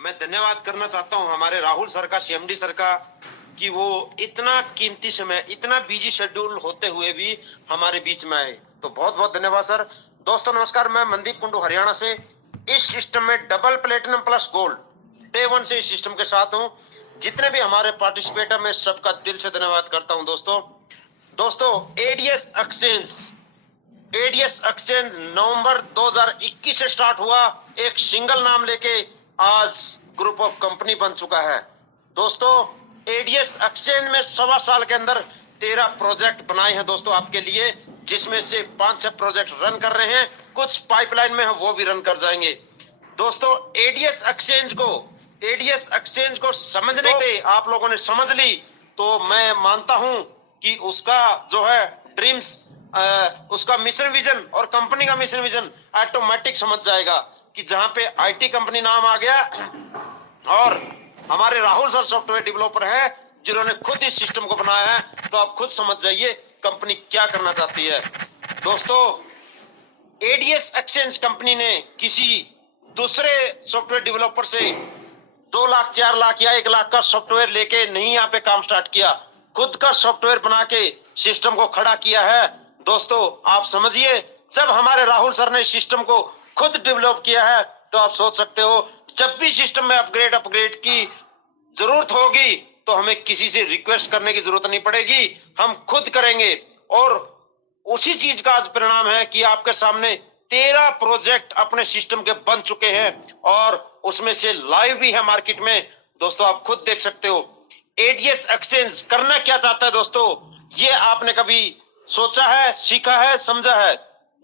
मैं धन्यवाद करना चाहता हूं हमारे राहुल सर का, सीएमडी सर का, कि वो इतना कीमती समय, इतना बिजी शेड्यूल होते हुए भी हमारे बीच में आए। तो बहुत बहुत धन्यवाद सर। दोस्तों नमस्कार, मैं मनदीप कुंडू हरियाणा से इस सिस्टम में double platinum plus gold day 1 से इस सिस्टम के साथ हूं। जितने भी हमारे पार्टिसिपेट हैं मैं सबका दिल से धन्यवाद करता हूं। दोस्तों एडीएस एक्सचेंज नवंबर 2021 से स्टार्ट हुआ, एक सिंगल नाम लेके आज ग्रुप ऑफ कंपनी बन चुका है। दोस्तों एडीएस एक्सचेंज में 1.25 साल के अंदर 13 प्रोजेक्ट बनाए हैं दोस्तों आपके लिए, जिसमें से 5-6 प्रोजेक्ट रन कर रहे हैं, कुछ पाइपलाइन में है वो भी रन कर जाएंगे। दोस्तों एडीएस एक्सचेंज को समझने के आप लोगों ने समझ ली तो मैं मानता हूं कि उसका जो है ड्रीम्स, उसका मिशन विजन और कंपनी का मिशन विजन ऑटोमेटिक समझ जाएगा कि जहां पे आईटी कंपनी नाम आ गया और हमारे राहुल सर सॉफ्टवेयर डेवलपर है जिन्होंने खुद इस सिस्टम को बनाया है, तो आप खुद समझ जाइए कंपनी क्या करना चाहती है। दोस्तों एडीएस एक्सचेंज कंपनी ने किसी दूसरे सॉफ्टवेयर डेवलपर से 2 लाख 4 लाख या 1 लाख का सॉफ्टवेयर लेके नहीं यहाँ पे काम स्टार्ट किया, खुद का सॉफ्टवेयर बना के सिस्टम को खड़ा किया है। दोस्तों आप समझिए, जब हमारे राहुल सर ने सिस्टम को खुद डेवलप किया है तो आप सोच सकते हो जब भी सिस्टम में अपग्रेड की जरूरत होगी तो हमें किसी से रिक्वेस्ट करने की जरूरत नहीं पड़ेगी, हम खुद करेंगे। और उसी चीज का आज परिणाम है कि आपके सामने 13 प्रोजेक्ट अपने सिस्टम के बन चुके हैं और उसमें से लाइव भी है मार्केट में। दोस्तों आप खुद देख सकते हो एडीएस एक्सचेंज करना क्या चाहता है। दोस्तों ये आपने कभी सोचा है, सीखा है, समझा है?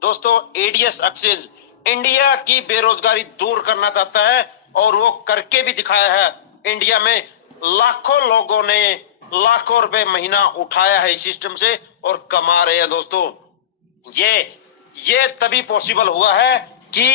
दोस्तों एडीएस एक्सचेंज इंडिया की बेरोजगारी दूर करना चाहता है और वो करके भी दिखाया है। इंडिया में लाखों लोगों ने लाखों रुपए महीना उठाया है इस सिस्टम से और कमा रहे हैं। दोस्तों ये तभी पॉसिबल हुआ है कि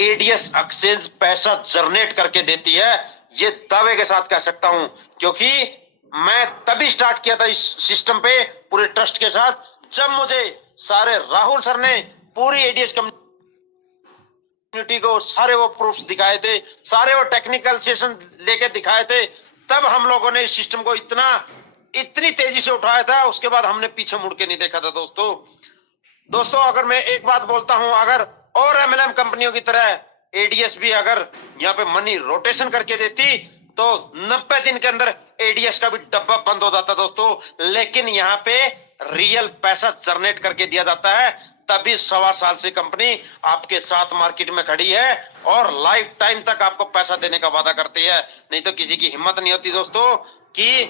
एडीएस एक्सचेंज पैसा जनरेट करके देती है, ये दावे के साथ कह सकता हूं, क्योंकि मैं तभी स्टार्ट किया था इस सिस्टम पे पूरे ट्रस्ट के साथ जब मुझे सारे राहुल सर ने पूरी एडीएस कम्युनिटी को सारे वो प्रूफ्स दिखाए थे, सारे वो टेक्निकल सेशन लेके दिखाए थे, तब हम लोगों ने इस सिस्टम को इतनी तेजी से उठाया था। उसके बाद हमने पीछे मुड़ के नहीं देखा था। दोस्तों अगर मैं एक बात बोलता हूं, अगर और एमएलएम कंपनियों की तरह एडीएस भी अगर यहाँ पे मनी रोटेशन करके देती तो 90 दिन के अंदर एडीएस का भी डब्बा बंद हो जाता दोस्तों। लेकिन यहाँ पे रियल पैसा जनरेट करके दिया जाता है, तभी 1.25 साल से कंपनी आपके साथ मार्केट में खड़ी है और लाइफ टाइम तक आपको पैसा देने का वादा करती है। नहीं तो किसी की हिम्मत नहीं होती दोस्तों कि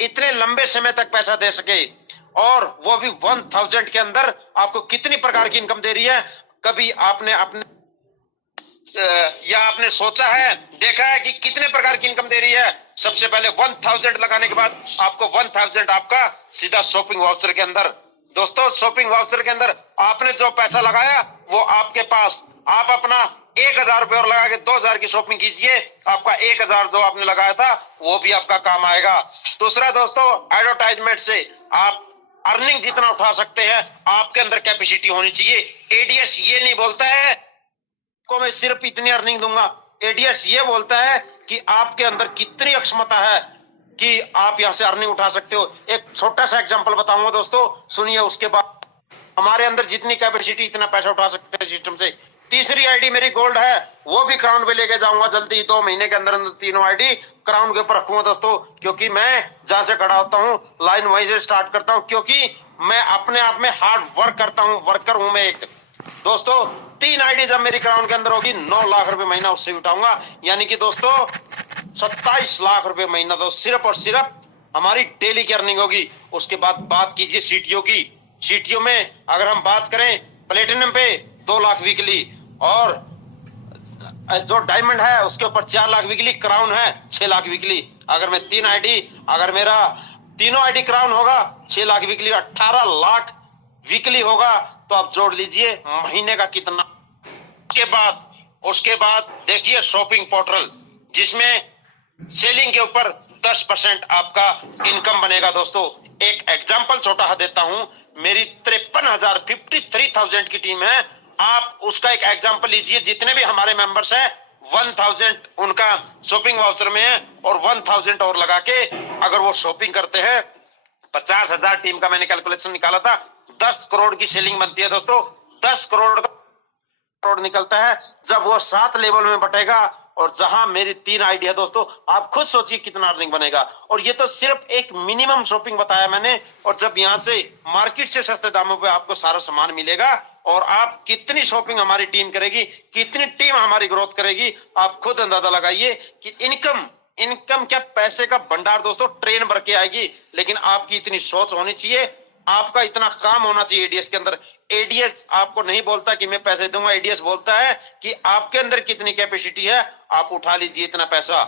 इतने लंबे समय तक पैसा दे सके, और वो भी 1000 के अंदर आपको कितनी प्रकार की इनकम दे रही है। कभी आपने सोचा है, देखा है कि कितने प्रकार की इनकम दे रही है? सबसे पहले 1000 लगाने के बाद आपको 1000 आपका सीधा शॉपिंग वाउचर के अंदर। दोस्तों शॉपिंग वाउचर के अंदर आपने जो पैसा लगाया वो आपके पास, आप अपना 1000 रुपए और लगा के 2000 की शॉपिंग कीजिए, आपका 1000 जो आपने लगाया था वो भी आपका काम आएगा। दूसरा दोस्तों एडवर्टाइजमेंट से आप अर्निंग जितना उठा सकते हैं, आपके अंदर कैपेसिटी होनी चाहिए। एडीएस ये नहीं बोलता है को मैं सिर्फ इतनी अर्निंग दूंगा, एडीएस ये बोलता है कि आपके अंदर कितनी क्षमता है कि आप यहां से अर्निंग उठा सकते हो। एक छोटा सा एग्जांपल बताऊंगा दोस्तों, सुनिए, उसके बाद हमारे अंदर जितनी कैपेसिटी इतना पैसा उठा सकते हैं सिस्टम से। तीसरी आईडी मेरी गोल्ड है, वो भी क्राउन पे लेके जाऊंगा जल्दी, 2 महीने के अंदर तीनों आईडी क्राउन के ऊपर रखूंगा दोस्तों, क्योंकि मैं जहां से खड़ा होता हूं लाइन वहीं से स्टार्ट करता हूं, क्योंकि मैं अपने आप में हार्ड वर्क करता हूं, वर्कर हूं मैं एक। दोस्तों 3 आईडी जब मेरी क्राउन के अंदर होगी 9 लाख रुपए महीना उससे उठाऊंगा, यानी कि दोस्तों 27 लाख रुपए महीना तो सिर्फ और सिर्फ हमारी डेली की अर्निंग होगी। उसके बाद बात कीजिए सीटीओ की। सीटीओ में अगर हम बात करें प्लेटिनम पे 2 लाख वीकली, और जो डायमंड है उसके ऊपर 4 लाख वीकली, क्राउन है 6 लाख वीकली। अगर मैं 3 आईडी, अगर मेरा तीनों आईडी क्राउन होगा 6 लाख वीकली, 18 लाख वीकली होगा, तो आप जोड़ लीजिए महीने का कितना। उसके बाद देखिए शॉपिंग पोर्टल, जिसमें सेलिंग के ऊपर 10% आपका इनकम बनेगा। दोस्तों एक एग्जांपल छोटा देता हूं, मेरी 53,000 की टीम है, आप उसका एक एग्जांपल लीजिए। जितने भी हमारे मेंबर्स हैं 1000 उनका शॉपिंग वाउचर में है और 1000 और लगा के अगर वो शॉपिंग करते हैं, 50,000 टीम का मैंने कैलकुलेशन निकाला था, 10 करोड़ की सेलिंग बनती है दोस्तों। 10 करोड़ निकलता है जब वो 7 लेवल में बटेगा। और जहां मेरी 3 आइडिया दोस्तों, आप खुद सोचिए कितना अर्निंग बनेगा। और ये तो सिर्फ एक मिनिमम शॉपिंग बताया मैंने। और जब यहां से मार्केट से सस्ते दामों पे आपको सारा सामान मिलेगा और आप कितनी शॉपिंग हमारी टीम करेगी, कितनी टीम हमारी ग्रोथ करेगी, आप खुद अंदाजा लगाइए कि इनकम क्या, पैसे का भंडार दोस्तों ट्रेन भर के आएगी। लेकिन आपकी इतनी सोच होनी चाहिए, आपका इतना काम होना चाहिए एडीएस के अंदर। एडीएस आपको नहीं बोलता कि मैं पैसे दूंगा, एडीएस बोलता है कि आपके अंदर कितनी कैपेसिटी है, आप उठा लीजिए इतना पैसा।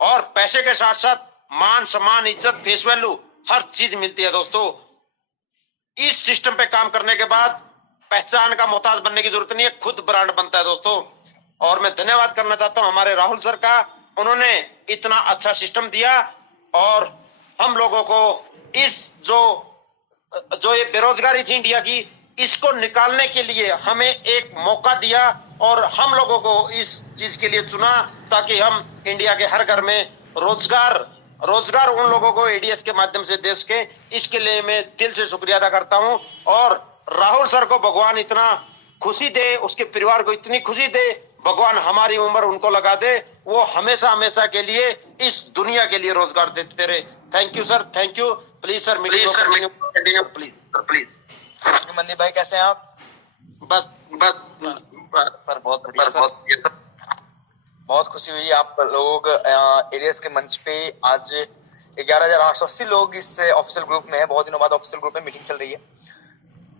और पैसे के साथ साथ मान सम्मान, इज्जत, फेस वैल्यू, हर चीज मिलती है दोस्तों। इस सिस्टम पे काम करने के बाद पहचान का मोहताज बनने की जरूरत नहीं है, खुद ब्रांड बनता है दोस्तों। और मैं धन्यवाद करना चाहता हूं हमारे राहुल सर का, उन्होंने इतना अच्छा सिस्टम दिया और हम लोगों को इस जो ये बेरोजगारी थी इंडिया की, इसको निकालने के लिए हमें एक मौका दिया और हम लोगों को इस चीज के लिए चुना ताकि हम इंडिया के हर घर में रोजगार उन लोगों को एडीएस के माध्यम से दे सके। इसके लिए मैं दिल से शुक्रिया अदा करता हूं। और राहुल सर को भगवान इतना खुशी दे, उसके परिवार को इतनी खुशी दे, भगवान हमारी उम्र उनको लगा दे, वो हमेशा हमेशा के लिए इस दुनिया के लिए रोजगार देते रहे। Thank you sir, thank you. Please sir, please. मंदी भाई कैसे हैं आप? बस बहुत बढ़िया। बहुत खुशी हुई आप लोग एडीएस के मंच पे आज 11,880 लोग इस ऑफिशियल ग्रुप में है। बहुत दिनों बाद ऑफिशियल ग्रुप में मीटिंग चल रही है।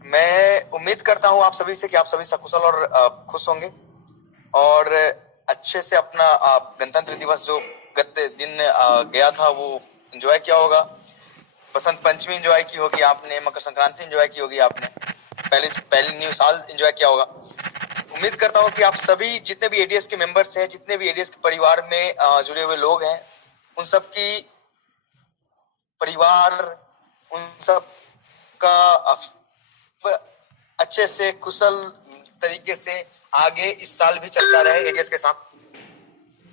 मैं उम्मीद करता हूं आप सभी से कि आप सभी सकुशल और खुश होंगे और अच्छे से अपना गणतंत्र दिवस जो गत दिन गया था वो एंजॉय किया होगा। बसंत पंचमी एंजॉय की होगी आपने, मकर संक्रांति एंजॉय की होगी आपने, पहली न्यू साल एंजॉय किया होगा। उम्मीद करता हूँ कि आप सभी जितने भी एडीएस के मेंबर्स हैं, जितने भी एडीएस के परिवार में जुड़े हुए लोग हैं, उन सब की परिवार, उन सब का अच्छे से कुशल तरीके से आगे इस साल भी चलता रहे एडीएस के साथ।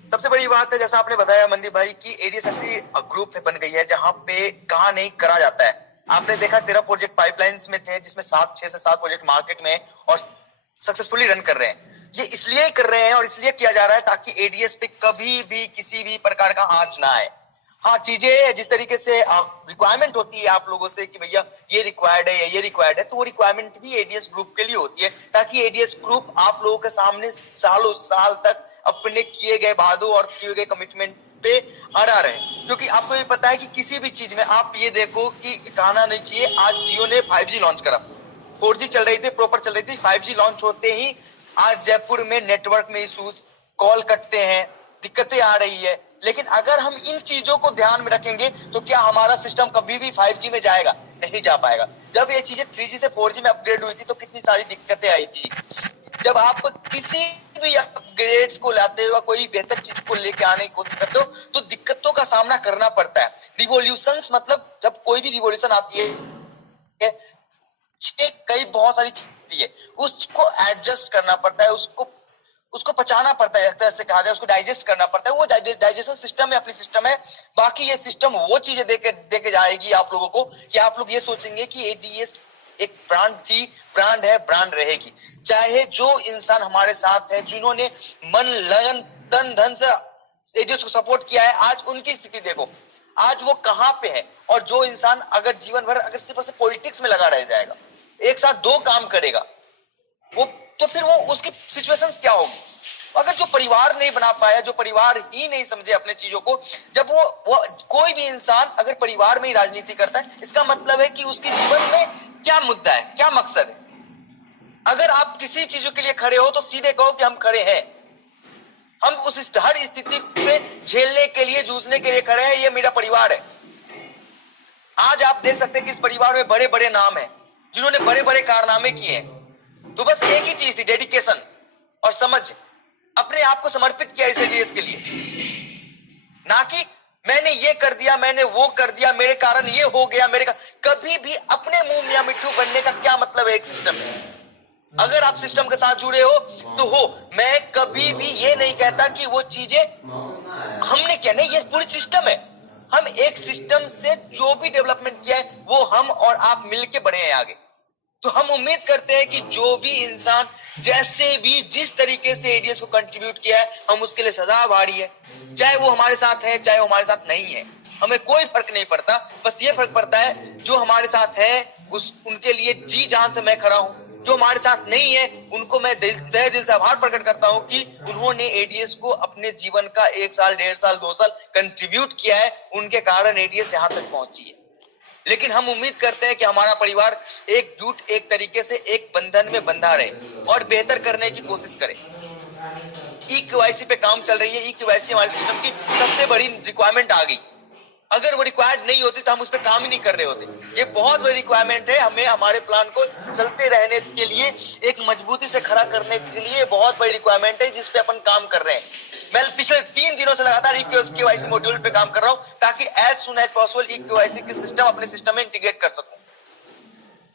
सबसे बड़ी बात है, जैसा आपने बताया मंदी भाई, की एडीएस ऐसी ग्रुप बन गई है जहां पे कहा नहीं करा जाता है। आपने देखा 13 प्रोजेक्ट पाइपलाइंस में थे, जिसमें 6 से 7 प्रोजेक्ट मार्केट में और सक्सेसफुली रन कर रहे हैं। ये इसलिए कर रहे हैं और इसलिए किया जा रहा है ताकि एडीएस पे कभी भी किसी भी प्रकार का आंच ना आए। हाँ, चीजें जिस तरीके से रिक्वायरमेंट होती है आप लोगों से कि भैया ये रिक्वायर्ड है या ये रिक्वायर्ड है, तो वो रिक्वायरमेंट भी एडीएस ग्रुप के लिए होती है ताकि एडीएस ग्रुप आप लोगों के सामने सालों साल तक अपने किए गए वादों और किए गए कमिटमेंट पे अड़ा रहे। क्योंकि आपको ये पता है कि किसी भी चीज में आप ये देखो कि कहना नहीं चाहिए, आज जियो ने 5G लॉन्च करा, 4G चल रही थी, प्रॉपर चल रही थी, 5G लॉन्च होते ही आज जयपुर में नेटवर्क में इश्यूज, कॉल कटते हैं, दिक्कतें आ रही है। लेकिन अगर हम इन चीजों को ध्यान में रखेंगे तो क्या हमारा सिस्टम कभी भी 5G में जाएगा? नहीं जा पाएगा। जब ये चीजें 3G से 4G में अपग्रेड हुई थी तो कितनी सारी दिक्कतें आई थी। जब आप किसी भी अपग्रेड्स को लाते हो, कोई बेहतर चीज को लेके आने की कोशिश करते हो, तो दिक्कतों का सामना करना पड़ता है। रिवॉल्यूशंस मतलब जब कोई भी रिवॉल्यूशन आती है, कई बहुत सारी चीजें है, उसको एडजस्ट करना पड़ता है, उसको पचाना पड़ता है, एक तरह से कहा जाए उसको डाइजेस्ट करना पड़ता है। वो डाइजेशन सिस्टम है, अपनी सिस्टम है। बाकी ये सिस्टम वो चीजें देके जाएगी आप लोगों को कि आप लोग ये सोचेंगे कि एडीएस एक ब्रांड थी, ब्रांड है, ब्रांड रहेगी। चाहे जो इंसान हमारे साथ है, जिन्होंने मन लगन तन धन से एडीएस को सपोर्ट किया है, आज उनकी स्थिति देखो, आज वो कहां पे है। और जो इंसान अगर जीवन भर अगर सिर्फ पॉलिटिक्स में लगा रह जाएगा, एक साथ 2 काम करेगा, वो तो फिर वो उसकी सिचुएशंस क्या होगी। अगर जो परिवार नहीं बना पाया, जो परिवार ही नहीं समझे अपने चीजों को, जब वो कोई भी इंसान अगर परिवार में ही राजनीति करता है, इसका मतलब है कि उसके जीवन में क्या मुद्दा है, क्या मकसद है। अगर आप किसी चीजों के लिए खड़े हो तो सीधे कहो कि हम खड़े हैं, हम उस हर स्थिति से झेलने के लिए, जूझने के लिए खड़े हैं, ये मेरा परिवार है। आज आप देख सकते हैं कि इस परिवार में बड़े बड़े नाम हैं, जिन्होंने बड़े बड़े कारनामे किए हैं। तो बस एक ही चीज थी, डेडिकेशन और समझ, अपने आप को समर्पित किया इस एडीएस के लिए। ना कि मैंने ये कर दिया, मैंने वो कर दिया, मेरे कारण ये हो गया, कभी भी अपने मुंह मियां मिट्ठू बनने का क्या मतलब है एक सिस्टम में। अगर आप सिस्टम के साथ जुड़े हो तो हो। मैं कभी भी ये नहीं कहता कि वो चीजें हमने क्या, नहीं, ये पूरी सिस्टम है। हम एक सिस्टम से जो भी डेवलपमेंट किया है वो हम और आप मिलके बढ़े हैं आगे। तो हम उम्मीद करते हैं कि जो भी इंसान जैसे भी जिस तरीके से एडीएस को कंट्रीब्यूट किया है, हम उसके लिए सदा आभारी है। चाहे वो हमारे साथ है चाहे वो हमारे साथ नहीं है, हमें कोई फर्क नहीं पड़ता। बस ये फर्क पड़ता है जो हमारे साथ है उनके लिए जी जान से मैं खड़ा हूं। जो हमारे साथ नहीं है उनको मैं तहे दिल से आभार प्रकट करता हूं कि उन्होंने एडीएस को अपने जीवन का 1 साल 1.5 साल 2 साल कंट्रीब्यूट किया है। उनके कारण एडीएस यहां तक पहुंची है। लेकिन हम उम्मीद करते हैं कि हमारा परिवार एकजुट एक तरीके से एक बंधन में बंधा रहे और बेहतर करने की कोशिश करे। ई केवाईसी पे काम चल रही है। ई केवाईसी हमारे सिस्टम की सबसे बड़ी रिक्वायरमेंट आ गई। अगर वो रिक्वायर्ड नहीं होती तो हम उस पर काम ही नहीं कर रहे होते। ये बहुत बड़ी रिक्वायरमेंट है। हमें हमारे प्लान को चलते रहने के लिए एक मजबूती से खड़ा करने के लिए बहुत बड़ी रिक्वायरमेंट है जिस पे अपन काम कर रहे हैं। मैं पिछले 3 दिनों से लगातार ई केवाईसी मॉड्यूल पे काम कर रहा हूं ताकि as soon as possible e KYC की सिस्टम अपने सिस्टम में इंटीग्रेट कर सकूं।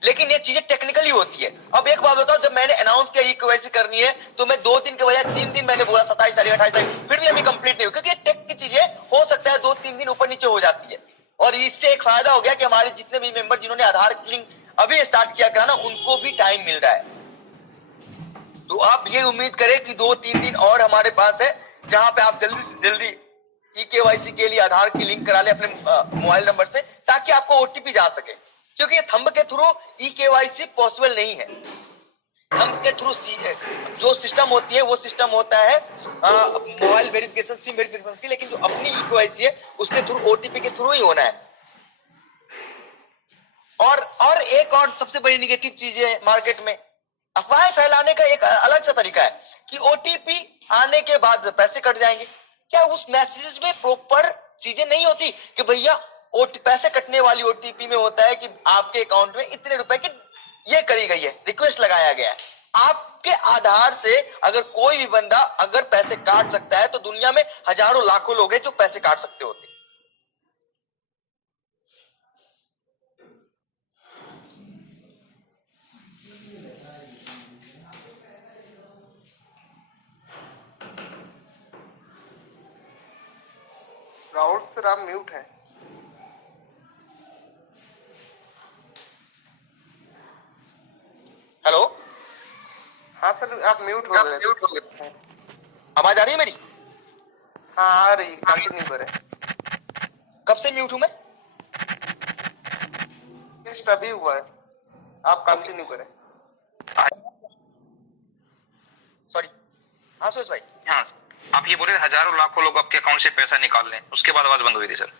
लेकिन ये चीजें टेक्निकली होती है। अब एक बात बताओ, जब मैंने अनाउंस किया ई केवाईसी करनी है तो मैं 2 दिन के बजाय 3 दिन मैंने बोला, 27 तारीख 28 तारीख, फिर भी अभी कंप्लीट नहीं हुई क्योंकि टेक की चीजें हो सकता है 2-3 दिन ऊपर नीचे हो जाती है। और इससे एक फायदा हो गया कि हमारे जितने भी मेंबर जिन्होंने आधार लिंक अभी स्टार्ट किया कराना उनको भी टाइम मिल रहा है। तो आप ये उम्मीद करें कि 2-3 दिन और हमारे पास है जहां पे आप जल्दी से जल्दी ई केवाईसी के लिए आधार की लिंक करा ले अपने मोबाइल नंबर से ताकि आपको ओटीपी जा सके। क्योंकि थंब के थ्रू ई केवाईसी पॉसिबल नहीं है। थंब के थ्रू जो सिस्टम होती है वो सिस्टम होता है मोबाइल वेरिफिकेशन, सिम वेरिफिकेशन की, लेकिन जो अपनी ई केवाईसी है उसके थ्रू ओटीपी के थ्रू ही होना है। और एक और सबसे बड़ी निगेटिव चीज है मार्केट में, अफवाहें फैलाने का एक अलग सा तरीका है कि ओटीपी आने के बाद पैसे कट जाएंगे। क्या उस मैसेज में प्रॉपर चीजें नहीं होती कि भैया पैसे कटने वाली ओटीपी में होता है कि आपके अकाउंट में इतने रुपए की ये करी गई है, रिक्वेस्ट लगाया गया है। आपके आधार से अगर कोई भी बंदा अगर पैसे काट सकता है तो दुनिया में हजारों लाखों लोग हैं जो पैसे काट सकते होते। राहुल सर आप म्यूट हैं। हेलो, हाँ सर आप म्यूट हो गए। आवाज आ रही है मेरी? हाँ आ रही, कंटिन्यू करें। कब से म्यूट हूं मैं? जस्ट अभी हुआ है, आप कंटिन्यू करें। सॉरी। हाँ सुरेश भाई। हाँ, आप ये बोले हजारों लाखों लोग आपके अकाउंट से पैसा निकाल लें, उसके बाद आवाज बंद हुई थी सर।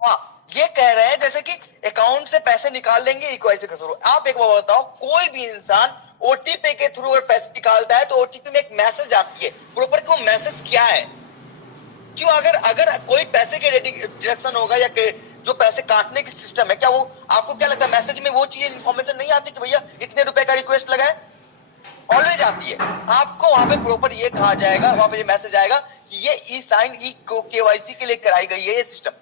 हाँ, ये कह रहे हैं जैसे कि अकाउंट से पैसे निकाल लेंगे ई केवाईसी के थ्रू। आप एक बात बताओ, कोई भी इंसान ओटीपी के थ्रू अगर पैसे निकालता है तो ओटीपी में एक मैसेज आती है, प्रॉपर कि वो मैसेज क्या है। क्यों? अगर कोई पैसे के डिडक्शन होगा या जो पैसे काटने की सिस्टम है, क्या वो आपको क्या लगता है मैसेज में वो चीज इन्फॉर्मेशन नहीं आती कि भैया इतने रुपए का रिक्वेस्ट लगा है? ऑलवेज आती है। आपको वहां पे प्रॉपर ये कहा जाएगा, वहां पे ये मैसेज आएगा कि ये ई साइन ई केवाईसी के लिए कराई गई है ये सिस्टम।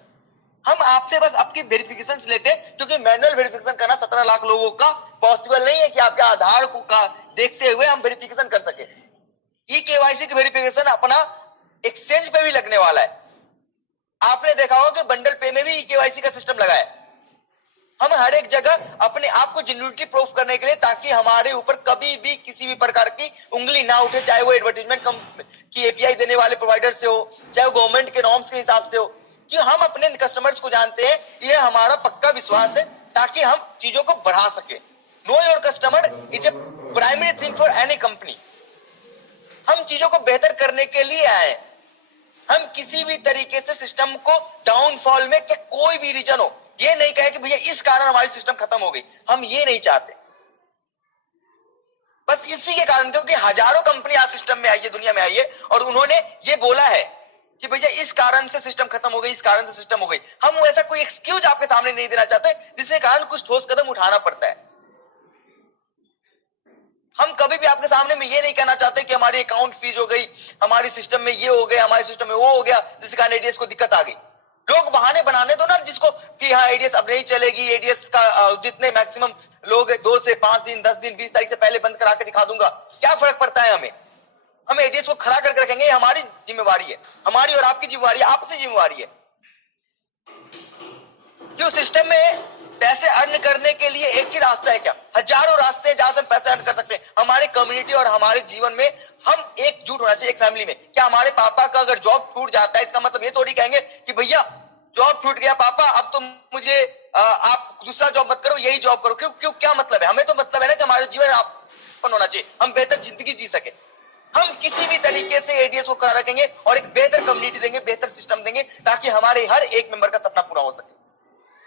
हम आपसे बस आपकी वेरिफिकेशन लेते हैं क्योंकि मैनुअल वेरिफिकेशन करना 17 लाख लोगों का पॉसिबल नहीं है कि आपके आधार को का देखते हुए हम वेरिफिकेशन कर सके। ई केवाईसी की वेरिफिकेशन अपना एक्सचेंज पे भी लगने वाला है। आपने देखा होगा कि बंडल पे में भी ई केवाईसी का सिस्टम लगा है। हम हर एक जगह अपने आप को जेन्युइनिटी प्रूफ करने के लिए, ताकि हमारे ऊपर कभी भी किसी भी प्रकार की उंगली ना उठे, चाहे वो एडवर्टाइजमेंट की एपीआई देने वाले प्रोवाइडर से हो, चाहे वो गवर्नमेंट के नॉर्म्स के हिसाब से हो, कि हम अपने कस्टमर्स को जानते हैं। ये हमारा पक्का विश्वास है ताकि हम चीजों को बढ़ा सके। Know your customer is a primary thing for any company. हम चीजों को बेहतर करने के लिए आए। हम किसी भी तरीके से सिस्टम को डाउनफॉल में क्या कोई भी रीजन हो, ये नहीं कहे कि भैया इस कारण हमारी सिस्टम खत्म हो गई, हम ये नहीं चाहते। बस इसी के कारण, क्योंकि हजारों कंपनी आज सिस्टम में आई है, दुनिया में आई है, और उन्होंने ये बोला है कि भैया इस कारण से सिस्टम खत्म हो गई, इस कारण से सिस्टम हो गई। हम ऐसा कोई एक्सक्यूज आपके सामने नहीं देना चाहते जिसके कारण कुछ ठोस कदम उठाना पड़ता है। हम कभी भी आपके सामने में ये नहीं कहना चाहते कि हमारी अकाउंट फीस हो गई, हमारी सिस्टम में ये हो गया, हमारे सिस्टम में वो हो गया, जिसके कारण एडीएस को दिक्कत आ गई। लोग बहाने बनाने दो ना जिसको कि हाँ एडीएस अब नहीं चलेगी, एडीएस का जितने मैक्सिमम लोग 2 से 5 दिन 10 दिन 20 तारीख से पहले बंद करा के दिखा दूंगा, क्या फर्क पड़ता है हमें? हम एडीएस को खड़ा करके रखेंगे, हमारी जिम्मेवारी है, हमारी और आपकी जिम्मेवारी है, आपसी जिम्मेवारी है। क्यों सिस्टम में पैसे अर्न करने के लिए एक ही रास्ता है क्या? हजारों रास्ते हैं जहां से हम पैसे अर्न कर सकते हैं। हमारे कम्युनिटी और हमारे जीवन में हम एकजुट होना चाहिए, एक फैमिली में। क्या हमारे पापा का अगर जॉब छूट जाता है इसका मतलब ये थोड़ी कहेंगे कि भैया जॉब छूट गया पापा, अब तो मुझे आप दूसरा जॉब मत करो, यही जॉब करो। क्यों क्या मतलब है? हमें तो मतलब है ना कि हमारा जीवन आपन होना चाहिए, हम बेहतर जिंदगी जी सके। हम किसी भी तरीके से एडीएस को खड़ा रखेंगे और एक बेहतर कम्युनिटी देंगे, बेहतर सिस्टम देंगे ताकि हमारे हर एक मेंबर का सपना पूरा हो सके।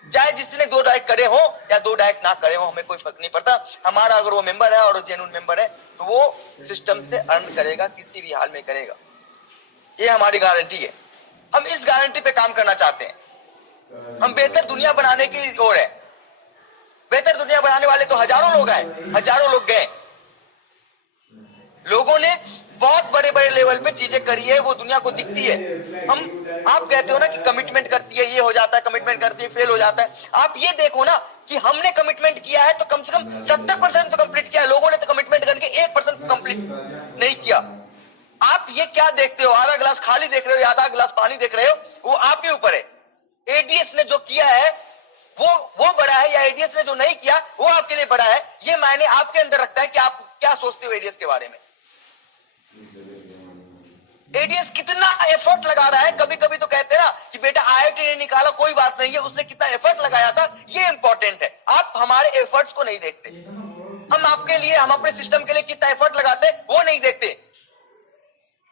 चाहे जिसने 2 डाइट करे हो या 2 डाइट ना करे हो, हमें कोई फर्क नहीं पड़ता। हमारा अगर वो मेंबर है और जेन्युइन मेंबर है तो वो सिस्टम से अर्न करेगा, किसी भी हाल में करेगा। ये हमारी गारंटी है। हम इस गारंटी पे काम करना चाहते हैं। हम बेहतर दुनिया बनाने की ओर है। बेहतर दुनिया बनाने वाले तो हजारों लोग आए, हजारों लोग गए। लोगों ने बहुत बड़े बड़े लेवल पे चीजें करी है, वो दुनिया को दिखती है। आप कहते हो ना कि कमिटमेंट करती है, ये हो जाता है, कमिटमेंट करती है, फेल हो जाता है। आप ये देखो ना कि हमने कमिटमेंट किया है तो कम से कम 70% तो कंप्लीट किया है। लोगों ने तो कमिटमेंट करके 1% कंप्लीट नहीं किया। आप ये क्या देखते हो? आधा गिलास खाली देख रहे हो या आधा गिलास पानी देख रहे हो, वो आपके ऊपर है। एडीएस ने जो किया है वो बड़ा है या एडीएस ने जो नहीं किया वो आपके लिए बड़ा है। ये मायने आपके अंदर रखता है कि आप क्या सोचते हो एडीएस के बारे में। एडीएस कितना एफर्ट लगा रहा है। कभी कभी तो कहते हैं ना कि बेटा आईआईटी ने निकाला, कोई बात नहीं है, उसने कितना एफर्ट लगाया था, ये इंपॉर्टेंट है। आप हमारे एफर्ट्स को नहीं देखते। हम आपके लिए, हम अपने सिस्टम के लिए कितना एफर्ट लगाते हैं वो नहीं देखते।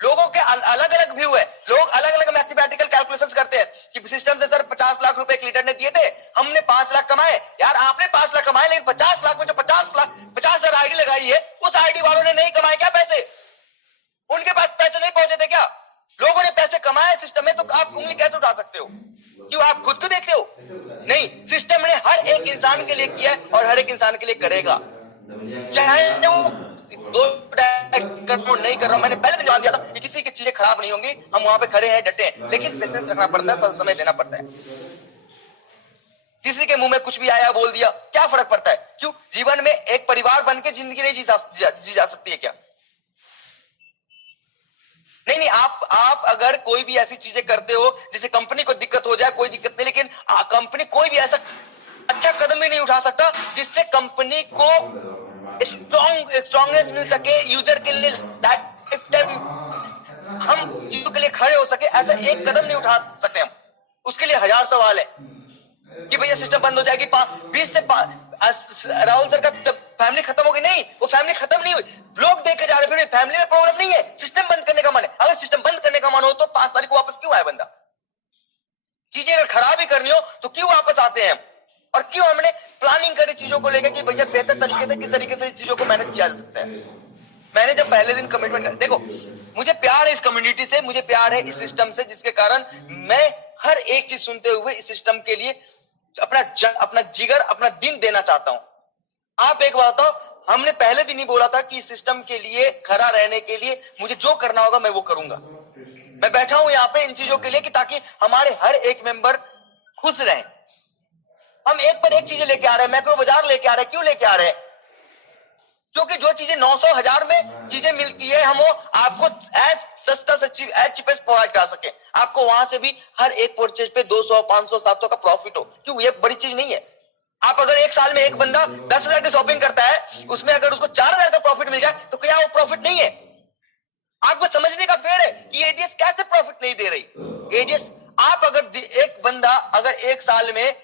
लोगों के अलग अलग व्यू है, लोग अलग अलग मैथमेटिकल कैलकुलेशंस करते हैं कि सिस्टम से सर 50 लाख रुपए एक लीडर ने दिए थे, हमने 5 लाख कमाए। यार आपने 5 लाख कमाए, लेकिन 50 लाख में जो 50,000 आईडी लगाई है उस आईडी वालों ने नहीं कमाए क्या पैसे? उनके पास पैसे नहीं पहुंचे थे क्या? लोगों ने पैसे कमाए सिस्टम में, तो आप उंगली कैसे उठा सकते हो? क्यों आप खुद को देखते हो? नहीं, सिस्टम ने हर एक इंसान के लिए किया है और हर एक इंसान के लिए करेगा। चाहे वो 2 नहीं कर रहा हूं, मैंने पहले दिन जान दिया था कि किसी की चीजें खराब नहीं होंगी। हम वहां पे खड़े हैं, डटे हैं, लेकिन पेशेंस रखना पड़ता है, तो समय देना पड़ता है। किसी के मुंह में कुछ भी आया बोल दिया, क्या फर्क पड़ता है? क्यों जीवन में एक परिवार बन के जिंदगी नहीं जी जा सकती है क्या? नहीं, आप अगर कोई भी ऐसी चीजें करते हो जिससे कंपनी को दिक्कत हो जाए, कोई दिक्कत नहीं, लेकिन कंपनी कोई भी ऐसा अच्छा कदम भी नहीं उठा सकता जिससे कंपनी को स्ट्रॉन्गनेस मिल सके, यूजर के लिए लाइफ टाइम हम चीजों के लिए खड़े हो सके। ऐसा एक कदम नहीं उठा सकते हम। उसके लिए 1000 सवाल है कि भैया सिस्टम बंद हो जाएगी 20 से राहुल सर का फैमिली खत्म हो गई। नहीं, वो फैमिली खत्म नहीं हुई, लोग देखे जा रहे हैं। फैमिली में प्रॉब्लम नहीं है, सिस्टम बंद करने का मन है। अगर सिस्टम बंद करने का मन हो तो 5 तारीख को वापस क्यों आए बंदा? चीजें अगर खराब ही करनी हो तो क्यों वापस आते हैं? और क्यों हमने प्लानिंग करी चीजों को लेकर कि भैया बेहतर तरीके से किस तरीके से चीजों को मैनेज किया जा सकता है। मैंने जब पहले दिन कमिटमेंट कर, देखो मुझे प्यार है इस कम्युनिटी से, मुझे प्यार है इस सिस्टम से, जिसके कारण मैं हर एक चीज सुनते हुए इस सिस्टम के लिए अपना जिगर, अपना दिन देना चाहता हूं। आप एक बात बताओ, हमने पहले दिन ही बोला था कि इस सिस्टम के लिए खड़ा रहने के लिए मुझे जो करना होगा मैं वो करूंगा। मैं बैठा हूं यहाँ पे इन चीजों के लिए कि ताकि हमारे हर एक मेंबर खुश रहे। हम एक पर एक चीजें लेके आ रहे हैं, मैक्रो बाजार लेके आ रहे हैं। क्यों लेके आ रहे हैं? क्योंकि जो चीजें 900 1000 में चीजें मिलती है, हम वो आपको एज सस्ता से एज चीपेस्ट प्रोवाइड कर सके। आपको वहां से भी हर एक परचेज पे 200 500 700 का प्रॉफिट हो। क्यों? ये बड़ी चीज नहीं है। आप अगर एक साल में एक बंदा 10,000 की शॉपिंग करता है, उसमें अगर उसको 4,000 का प्रॉफिट मिल जाए तो क्या वो प्रॉफिट नहीं है? आपको समझने का फेर है कि एडीएस कैसे प्रॉफिट नहीं दे रही। एडीएस आप अगर एक बंदा अगर एक साल में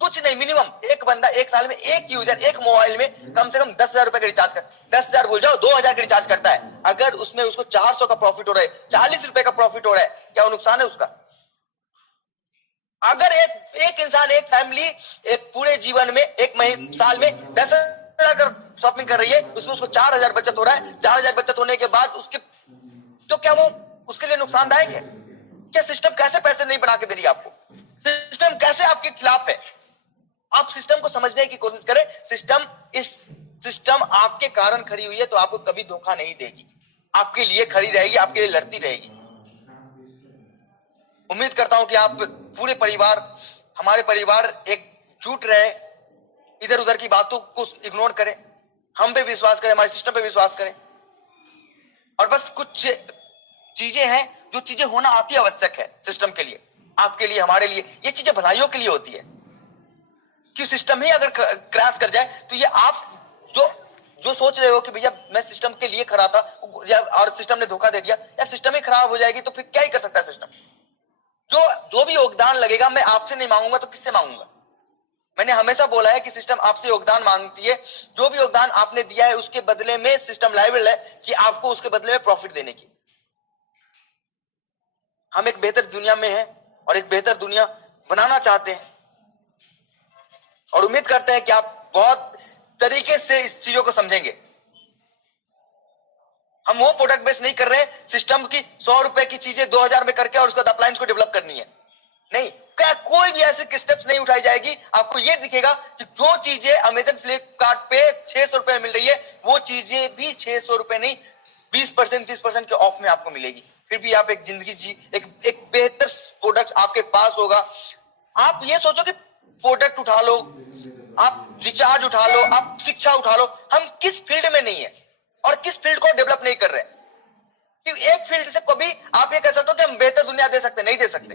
कुछ नहीं, मिनिमम एक बंदा एक साल में एक यूजर एक मोबाइल में कम से कम 10,000 रुपए का रिचार्ज कर, 10,000 भूल जाओ, 2,000 का रिचार्ज करता है। अगर उसमें उसको 400 का प्रॉफिट हो रहा है, 40 रुपए का प्रॉफिट हो रहा है, क्या वो नुकसान है उसका? अगर एक इंसान, एक फैमिली एक पूरे जीवन में एक साल में 10,000 का शॉपिंग कर रही है, उसमें उसको 4,000 बचत हो रहा है। 4,000 बचत होने के बाद उसके तो क्या वो उसके लिए नुकसानदायक है क्या? सिस्टम कैसे पैसे नहीं बना के दे रही आपको? सिस्टम कैसे आपके खिलाफ है? आप सिस्टम को समझने की कोशिश करें। सिस्टम आपके कारण खड़ी हुई है तो आपको कभी धोखा नहीं देगी, आपके लिए खड़ी रहेगी, आपके लिए लड़ती रहेगी। उम्मीद करता हूं कि आप पूरे परिवार, हमारे परिवार एकजुट रहे, इधर उधर की बातों को इग्नोर करें, हम पे विश्वास करें, हमारे सिस्टम पे विश्वास करें। और बस कुछ चीजें हैं जो चीजें होना अति आवश्यक है सिस्टम के लिए, आपके लिए, हमारे लिए। ये चीजें भलाइयों के लिए होती है। कि सिस्टम ही अगर क्रैश कर जाए तो ये आप जो सोच रहे हो कि भैया मैं सिस्टम के लिए खड़ा था और सिस्टम ने धोखा दे दिया, यार सिस्टम ही खराब हो जाएगी तो फिर क्या ही कर सकता है सिस्टम। जो भी योगदान लगेगा मैं आपसे नहीं मांगूंगा तो किससे मांगूंगा। मैंने हमेशा बोला है कि सिस्टम आपसे योगदान मांगती है, जो भी योगदान आपने दिया है उसके बदले में सिस्टम लायबल है कि आपको उसके बदले में प्रॉफिट देने की। हम एक बेहतर दुनिया में हैं और एक बेहतर दुनिया बनाना चाहते हैं और उम्मीद करते हैं कि आप बहुत तरीके से इस चीजों को समझेंगे। हम वो प्रोडक्ट बेस नहीं कर रहे हैं सिस्टम की 100 रुपए की चीजें 2000 में करके और उसके बाद अप्लायंस को डेवलप करनी है, नहीं। क्या कोई भी ऐसे स्टेप्स नहीं उठाई जाएगी। आपको ये दिखेगा कि जो चीजें अमेजन फ्लिपकार्ट पे 600 रुपए मिल रही है वो चीजें भी 600 रुपए नहीं 20% 30% के ऑफ में आपको मिलेगी। फिर भी आप एक जिंदगी जी, एक बेहतर प्रोडक्ट आपके पास होगा। आप ये सोचो कि प्रोडक्ट उठा लो, आप रिचार्ज उठा लो, आप शिक्षा उठा लो, हम किस फील्ड में नहीं है और किस फील्ड को डेवलप नहीं कर रहे। कि एक फील्ड से कभी आप ये कह सकते हो कि हम बेहतर दुनिया दे सकते, नहीं दे सकते।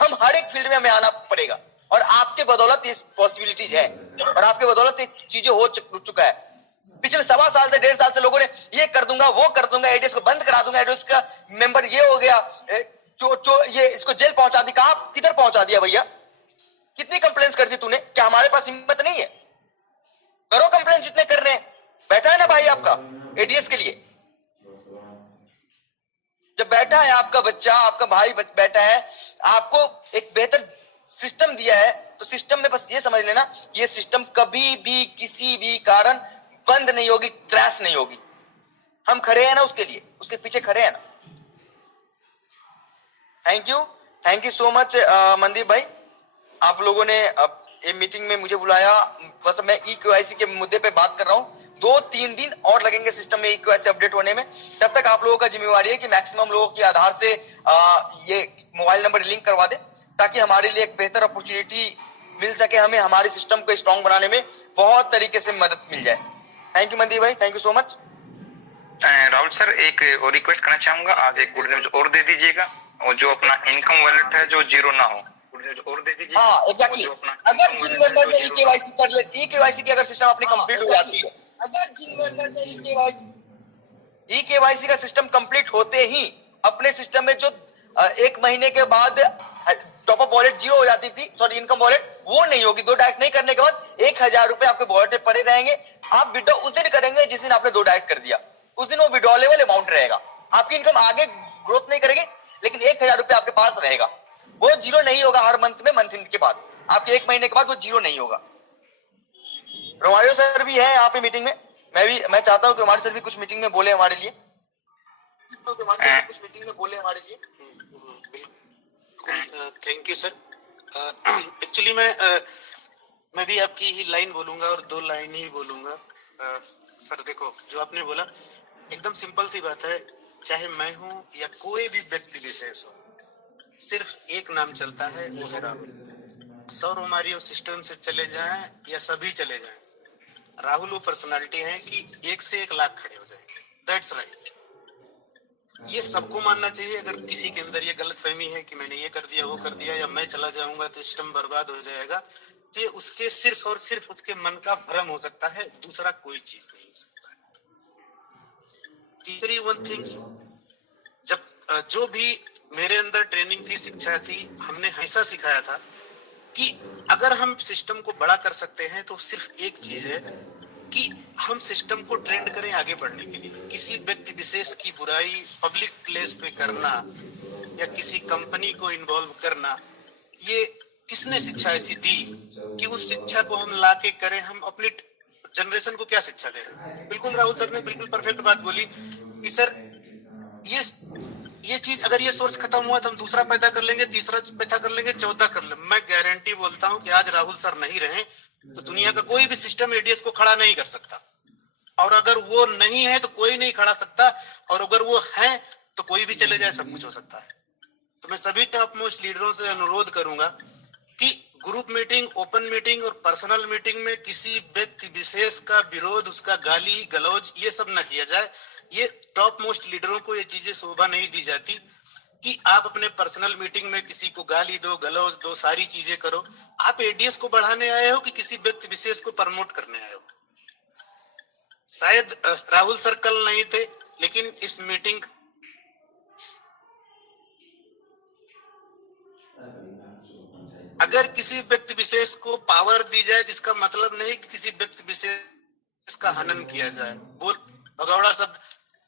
हम हर एक फील्ड में हमें आना पड़ेगा और आपके बदौलत ये पॉसिबिलिटीज है और आपके बदौलत ये चीजें हो चुका है। पिछले 1.25 साल से 1.5 साल से लोगों ने ये कर दूंगा वो कर दूंगा, एडीएस को बंद करा दूंगा, एडीएस का मेंबर ये हो गया, जो ये इसको जेल पहुंचा दी। कहां किधर पहुंचा दिया भैया? कितनी कंप्लेंट्स कर दी तूने? क्या हमारे पास हिम्मत नहीं है? करो कंप्लेंट जितने कर रहे हैं। बैठा है ना भाई आपका एडीएस के लिए, जब बैठा है आपका बच्चा, आपका भाई बैठा है, आपको एक बेहतर सिस्टम दिया है तो सिस्टम में बस ये समझ लेना ये सिस्टम कभी भी किसी भी कारण बंद नहीं होगी, क्रैश नहीं होगी। हम खड़े हैं ना उसके लिए, उसके पीछे खड़े हैं ना। Thank you so much Mandeep भाई, आप लोगों ने ये मीटिंग में मुझे बुलाया। बस मैं EKYC के मुद्दे पे बात कर रहा हूँ। 2-3 दिन और लगेंगे सिस्टम में EKYC अपडेट होने में। तब तक आप लोगों का जिम्मेवारी है कि मैक्सिमम लोगों के आधार से ये मोबाइल नंबर लिंक करवा दे ताकि हमारे लिए एक बेहतर अपॉर्चुनिटी मिल सके, हमें हमारे सिस्टम को स्ट्रॉन्ग बनाने में बहुत तरीके से मदद मिल जाए। थैंक यू मनदीप भाई, thank you so much. Rahul sir, एक और रिक्वेस्ट करना चाहूंगा, आज एक गुड न्यूज और दे दीजिएगा और जो अपना इनकम वैलेट है जो जीरो ना हो, गुड न्यूज और दे दीजिए। हाँ एग्जैक्टली। अगर जिन मेंबर ने EKYC कर ले, EKYC की अगर सिस्टम अपनी कंप्लीट हो जाती है, अगर जिन मेंबर ने EKYC का सिस्टम कंप्लीट होते ही अपने सिस्टम में जो 1 महीने के बाद टॉप अप वॉलेट जीरो हो जाती थी, सॉरी इनकम वॉलेट, वो नहीं होगी। 2 डायरेक्ट नहीं करने के बाद 1000 रुपए आपके वॉलेट में पड़े रहेंगे। आप विड्रॉ उस दिन करेंगे जिस दिन आपने 2 डायरेक्ट कर दिया, उस दिन वो विड्रॉलेबल अमाउंट रहेगा। आपकी इनकम आगे ग्रोथ नहीं करेगी लेकिन 1000 रुपए आपके पास रहेगा, वो जीरो नहीं होगा। हर मंथ में, मंथ एंड के बाद आपके 1 महीने के बाद वो जीरो नहीं होगा। रोमारियो सर भी है यहाँ पे मीटिंग में, मैं चाहता हूँ कि रोमारियो सर भी कुछ मीटिंग में बोले हमारे लिए, कुछ मीटिंग में बोले हमारे लिए। Thank you sir. एक्चुअली मैं भी आपकी ही लाइन बोलूंगा और 2 लाइन ही बोलूंगा। सर देखो, जो आपने बोला एकदम सिंपल सी बात है। चाहे मैं हूं या कोई भी व्यक्ति विशेष हो, सिर्फ एक नाम चलता है, वो है राहुल। 100 रोमारियो सिस्टम से चले जाएं या सभी चले जाएं, राहुल वो पर्सनालिटी है कि 1 से 1 लाख खड़े हो जाएंगे। That's right. ये सबको मानना चाहिए। अगर किसी के अंदर ये गलत फहमी है कि मैंने ये कर दिया वो कर दिया या मैं चला जाऊंगा तो सिस्टम बर्बाद हो जाएगा, तो ये उसके सिर्फ और सिर्फ उसके मन का भ्रम हो सकता है, दूसरा कोई चीज नहीं हो सकता। तीसरी वन थिंग्स, जब जो भी मेरे अंदर ट्रेनिंग थी, शिक्षा थी, हमने हमेशा सिखाया था कि अगर हम सिस्टम को बड़ा कर सकते हैं तो सिर्फ एक चीज है कि हम सिस्टम को ट्रेंड करें आगे बढ़ने के लिए। किसी व्यक्ति विशेष की बुराई पब्लिक प्लेस पे करना या किसी कंपनी को इन्वॉल्व करना, ये किसने शिक्षा ऐसी दी कि उस शिक्षा को हम लाके करें? हम अपने जनरेशन को क्या शिक्षा दे रहे हैं? बिल्कुल राहुल सर ने बिल्कुल परफेक्ट बात बोली कि सर ये चीज अगर ये सोर्स खत्म हुआ तो हम दूसरा पैदा कर लेंगे, तीसरा पैदा कर लेंगे, 14 कर लेंगे। मैं गारंटी बोलता हूं कि आज राहुल सर नहीं रहे तो दुनिया का कोई भी सिस्टम एडीएस को खड़ा नहीं कर सकता, और अगर वो नहीं है तो कोई नहीं खड़ा सकता, और अगर वो है तो कोई भी चले जाए, सब कुछ हो सकता है। तो मैं सभी टॉप मोस्ट लीडरों से अनुरोध करूंगा कि ग्रुप मीटिंग, ओपन मीटिंग और पर्सनल मीटिंग में किसी व्यक्ति विशेष का विरोध, उसका गाली गलौज, ये सब न किया जाए। ये टॉप मोस्ट लीडरों को ये चीजें शोभा नहीं दी जाती कि आप अपने पर्सनल मीटिंग में किसी को गाली दो, गलौज दो, सारी चीजें करो। आप एडीएस को बढ़ाने आए हो कि किसी व्यक्ति विशेष को प्रमोट करने आए हो? शायद राहुल सर कल नहीं थे, लेकिन इस मीटिंग अगर किसी व्यक्ति विशेष को पावर दी जाए, जिसका मतलब नहीं कि किसी व्यक्ति विशेष का हनन किया जाए। बोल भगौड़ा शब्द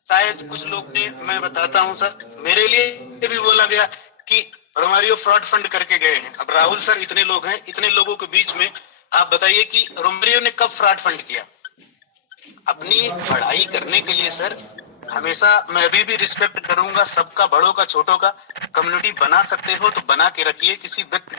शायद कुछ लोग ने, मैं बताता हूं सर, मेरे लिए भी बोला गया कि रोमारियो फ्रॉड फंड करके गए हैं। अब राहुल सर इतने लोग हैं, इतने लोगों के बीच में आप बताइए कि रोमारियो ने कब फ्रॉड फंड किया? अपनी पढ़ाई करने के लिए सर हमेशा मैं अभी भी रिस्पेक्ट करूंगा सबका, बड़ों का, छोटों का। कम्युनिटी बना सकते हो तो बना के रखिए, किसी व्यक्ति